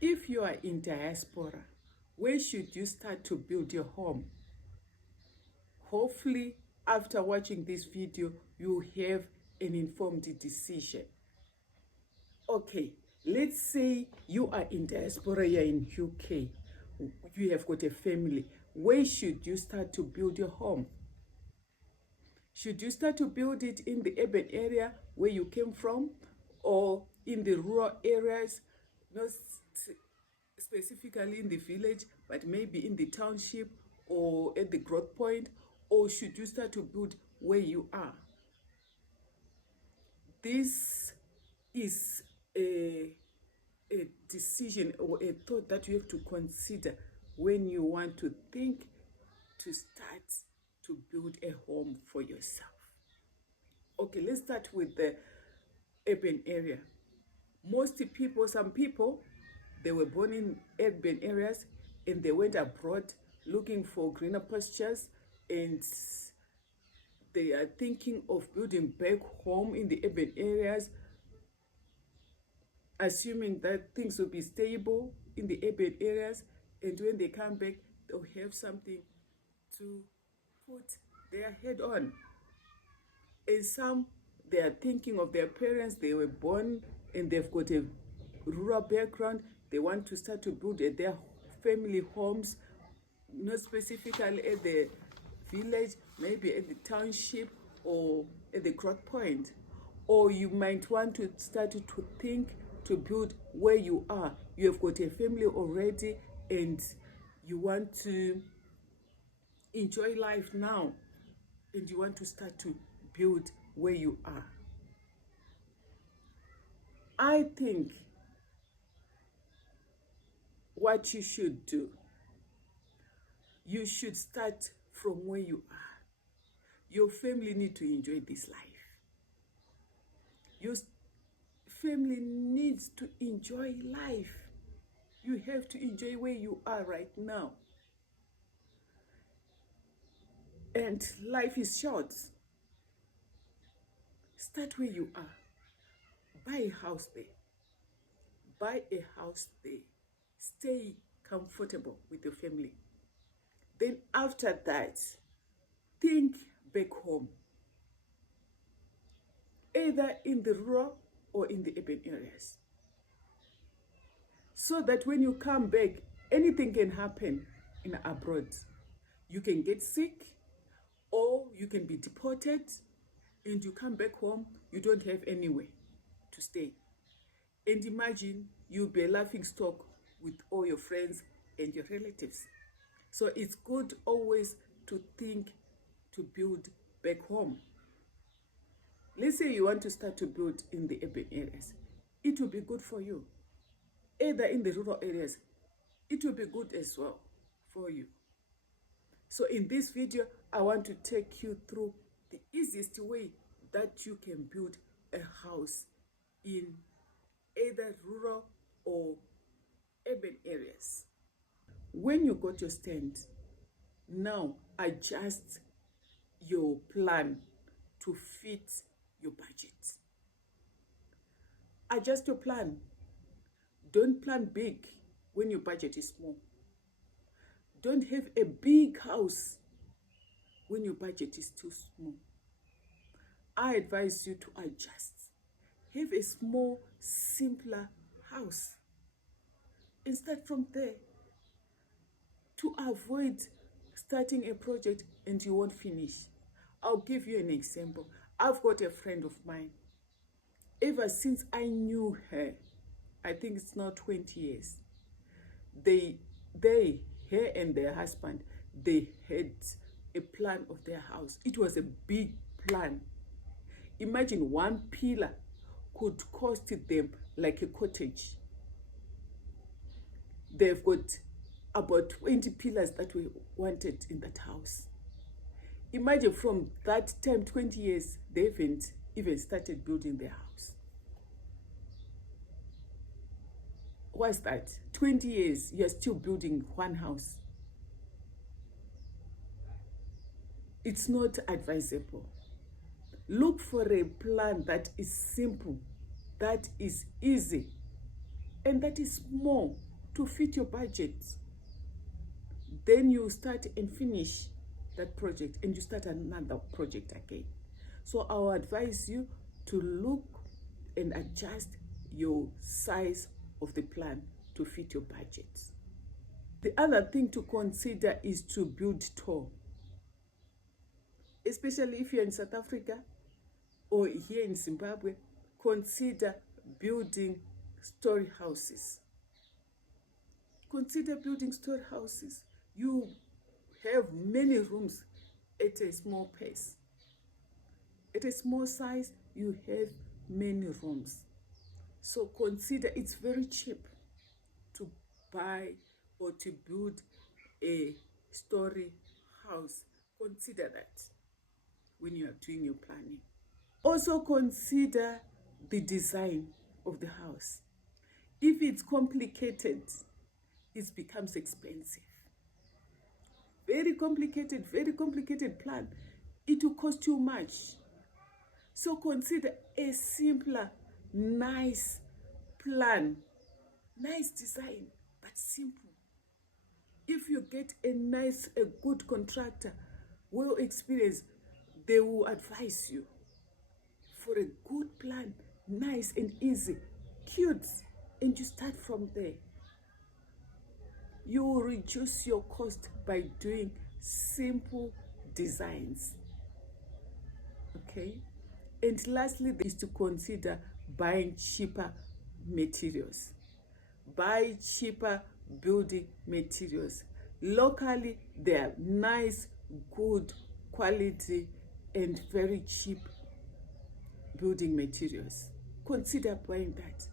If you are in diaspora, where should you start to build your home? Hopefully, after watching this video, you have an informed decision. Okay, let's say you are in diaspora, you're in UK, you have got a family. Where should you start to build your home? Should you start to build it in the urban area where you came from, or in the rural areas, not specifically in the village, but maybe in the township or at the growth point? Or should you start to build where you are? This is a decision or a thought that you have to consider when you want to think to start to build a home for yourself. Okay, let's start with the urban area. Some people, they were born in urban areas and they went abroad looking for greener pastures, and they are thinking of building back home in the urban areas, assuming that things will be stable in the urban areas, and when they come back, they'll have something to put their head on. And some, they are thinking of their parents, they were born and they've got a rural background. They want to start to build their family homes, not specifically at the village, maybe at the township or at the growth point. Or you might want to start to think to build where you are. You have got a family already and you want to enjoy life now, and you want to start to build where you are. I think what you should do, you should start from where you are. Your family need to enjoy this life. Your family needs to enjoy life. You have to enjoy where you are right now. And life is short. Start where you are. Buy a house there. Buy a house there. Stay comfortable with your family. Then after that, think back home. Either in the rural or in the urban areas. So that when you come back, anything can happen in abroad. You can get sick, or you can be deported, and you come back home, you don't have anywhere to stay. And imagine you'll be a laughing stock with all your friends and your relatives. So it's good always to think to build back home. Let's say you want to start to build in the urban areas. It will be good for you. Either in the rural areas, it will be good as well for you. So in this video, I want to take you through the easiest way that you can build a house in either rural or urban areas. When you got your stand, now adjust your plan to fit your budget. Adjust your plan. Don't plan big when your budget is small. Don't have a big house when your budget is too small. I advise you to adjust. Have a small, simpler house and start from there, to avoid starting a project and you won't finish. I'll give you an example. I've got a friend of mine. Ever since I knew her, I think it's now 20 years, her and their husband, they had a plan of their house. It was a big plan. Imagine one pillar could cost them like a cottage. They've got about 20 pillars that we wanted in that house. Imagine from that time, 20 years, they haven't even started building their house. What's that? 20 years, you're still building one house. It's not advisable. Look for a plan that is simple, that is easy, and that is small. to fit your budget. Then you start and finish that project and you start another project again. So I will advise you to look and adjust your size of the plan to fit your budget. The other thing to consider is to build tall. Especially if you're in South Africa or here in Zimbabwe, consider building story houses. Consider building story houses. You have many rooms at a small pace. At a small size, you have many rooms. So consider, it's very cheap to buy or to build a story house. Consider that when you are doing your planning. Also consider the design of the house. If it's complicated, it becomes expensive. Very complicated plan, it will cost you much. So consider a simpler, nice plan, nice design, but simple. If you get a good contractor, well experienced, they will advise you for a good plan, nice and easy, cute, and you start from there. You will reduce your cost by doing simple designs. Okay? And lastly, is to consider buying cheaper materials. Buy cheaper building materials. Locally, they are nice, good quality, and very cheap building materials. Consider buying that.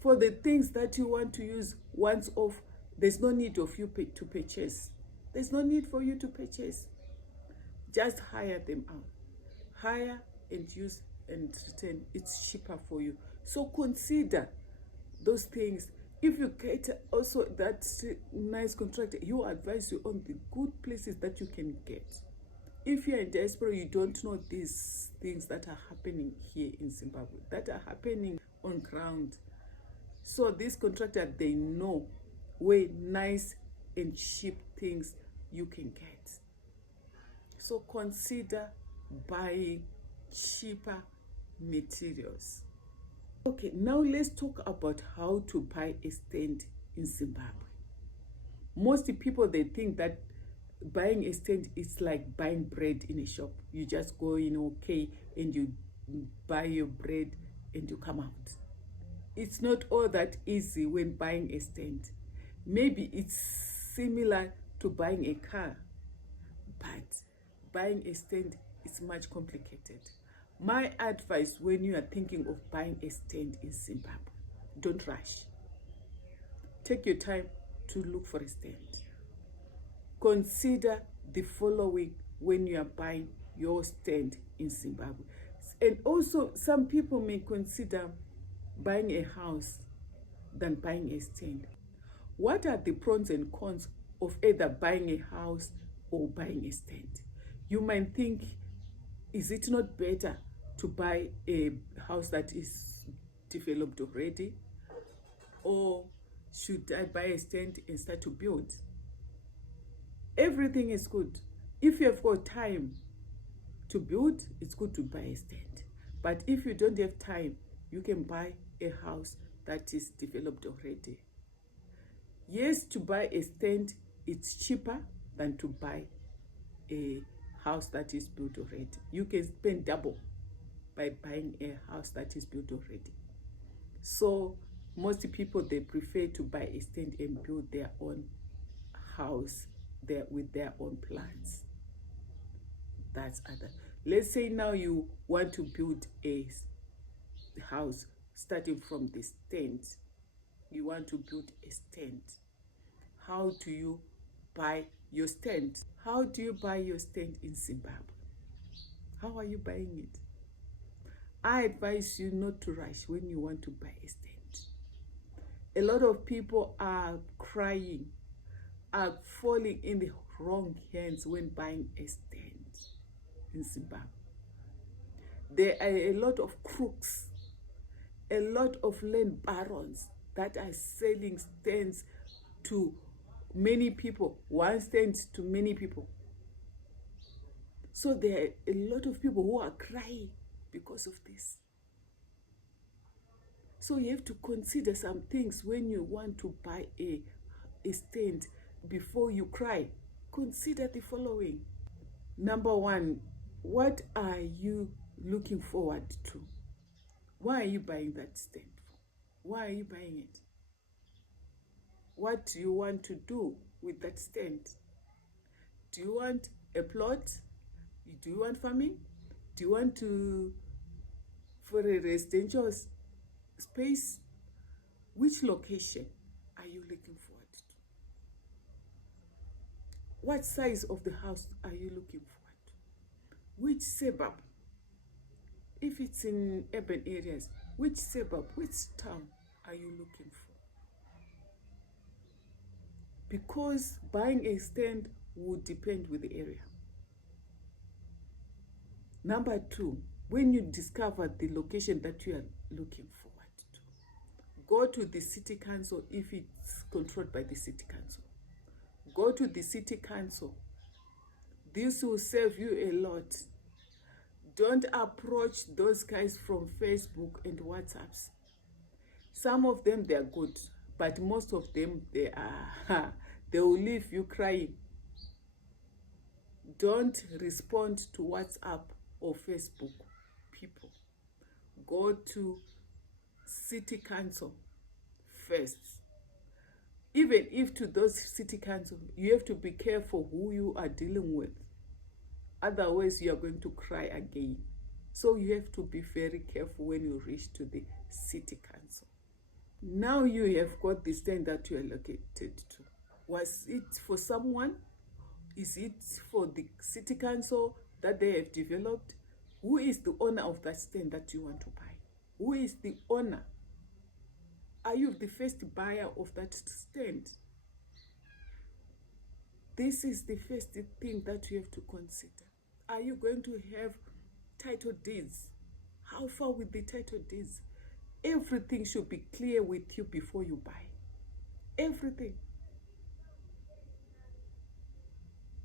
For the things that you want to use once off, there's no need of you to purchase. There's no need for you to purchase. Just hire them out. Hire and use and return. It's cheaper for you. So consider those things. If you get also that nice contractor, he will advise you on the good places that you can get. If you're in diaspora, you don't know these things that are happening here in Zimbabwe, that are happening on ground. So these contractors, they know where nice and cheap things you can get. So consider buying cheaper materials. Okay, now let's talk about how to buy a stand in Zimbabwe. Most people, they think that buying a stand is like buying bread in a shop. You just go in, okay, and you buy your bread and you come out. It's not all that easy when buying a stand. Maybe it's similar to buying a car, but buying a stand is much complicated. My advice when you are thinking of buying a stand in Zimbabwe, don't rush. Take your time to look for a stand. Consider the following when you are buying your stand in Zimbabwe. And also, some people may consider buying a house than buying a stand. What are the pros and cons of either buying a house or buying a stand? You might think, is it not better to buy a house that is developed already? Or should I buy a stand and start to build? Everything is good. If you have got time to build, it's good to buy a stand. But if you don't have time, you can buy a house that is developed already. Yes, to buy a stand, it's cheaper than to buy a house that is built already. You can spend double by buying a house that is built already. So most people, they prefer to buy a stand and build their own house there with their own plans. That's other. Let's say now you want to build a house starting from the stand. You want to build a stand. How do you buy your stand? How do you buy your stand in Zimbabwe? How are you buying it? I advise you not to rush when you want to buy a stand. A lot of people are crying, are falling in the wrong hands when buying a stand in Zimbabwe. There are a lot of crooks, a lot of land barons that are selling stands to many people, one stand to many people. So there are a lot of people who are crying because of this. So you have to consider some things when you want to buy a stand. Before you cry, consider the following. Number one, what are you looking forward to? Why are you buying that stand for? Why are you buying it? What do you want to do with that stand? Do you want a plot? Do you want farming? Do you want to for a residential space? Which location are you looking forward to? What size of the house are you looking forward to? Which suburb? If it's in urban areas, which suburb, which town are you looking for? Because buying a stand would depend with the area. Number two, when you discover the location that you are looking forward to, go to the city council if it's controlled by the city council. Go to the city council. This will save you a lot. Don't approach those guys from Facebook and WhatsApps. Some of them, they are good, but most of them, they will leave you crying. Don't respond to WhatsApp or Facebook people. Go to city council first. Even if to those city council, you have to be careful who you are dealing with. Otherwise, you are going to cry again. So you have to be very careful when you reach to the city council. Now you have got the stand that you are allocated to. Was it for someone? Is it for the city council that they have developed? Who is the owner of that stand that you want to buy? Who is the owner? Are you the first buyer of that stand? This is the first thing that you have to consider. Are you going to have title deeds? How far with the title deeds? Everything should be clear with you before you buy. Everything.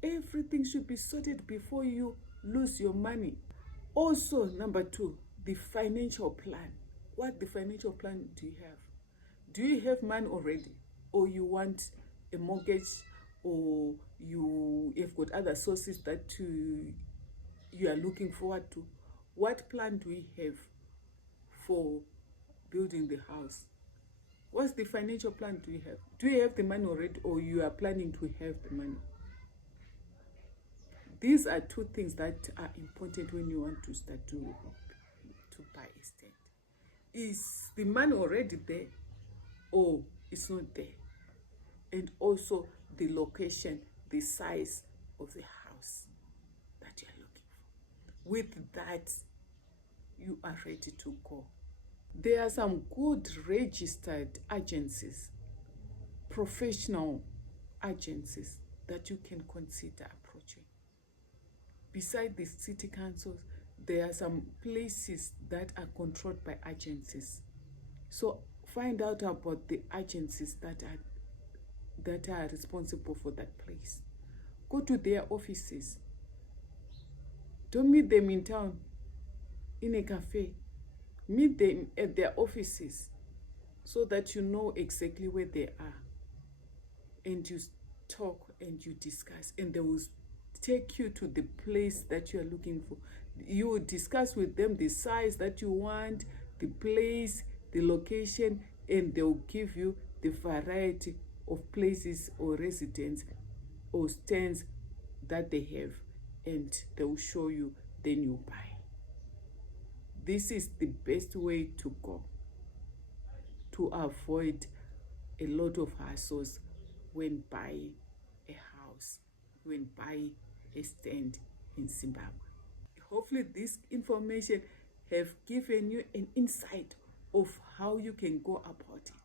Everything should be sorted before you lose your money. Also, number two, the financial plan. What the financial plan do you have? Do you have money already? Or you want a mortgage, or you have got other sources that you are looking forward to? What plan do we have for building the house? What's the financial plan do you have? Do you have the money already, or you are planning to have the money? These are two things that are important when you want to start to buy a stand. Is the money already there, or it's not there? And also the location, the size of the house that you are looking for. With that, you are ready to go. There are some good registered agencies, professional agencies that you can consider approaching. Beside the city councils, there are some places that are controlled by agencies. So find out about the agencies that are responsible for that place. Go to their offices. Don't meet them in town, in a cafe. Meet them at their offices so that you know exactly where they are. And you talk and you discuss, and they will take you to the place that you are looking for. You will discuss with them the size that you want, the place, the location, and they will give you the variety of places or residents or stands that they have, and they will show you, then you buy. This is the best way to go to avoid a lot of hassles when buying a house, when buying a stand in Zimbabwe. Hopefully this information have given you an insight of how you can go about it.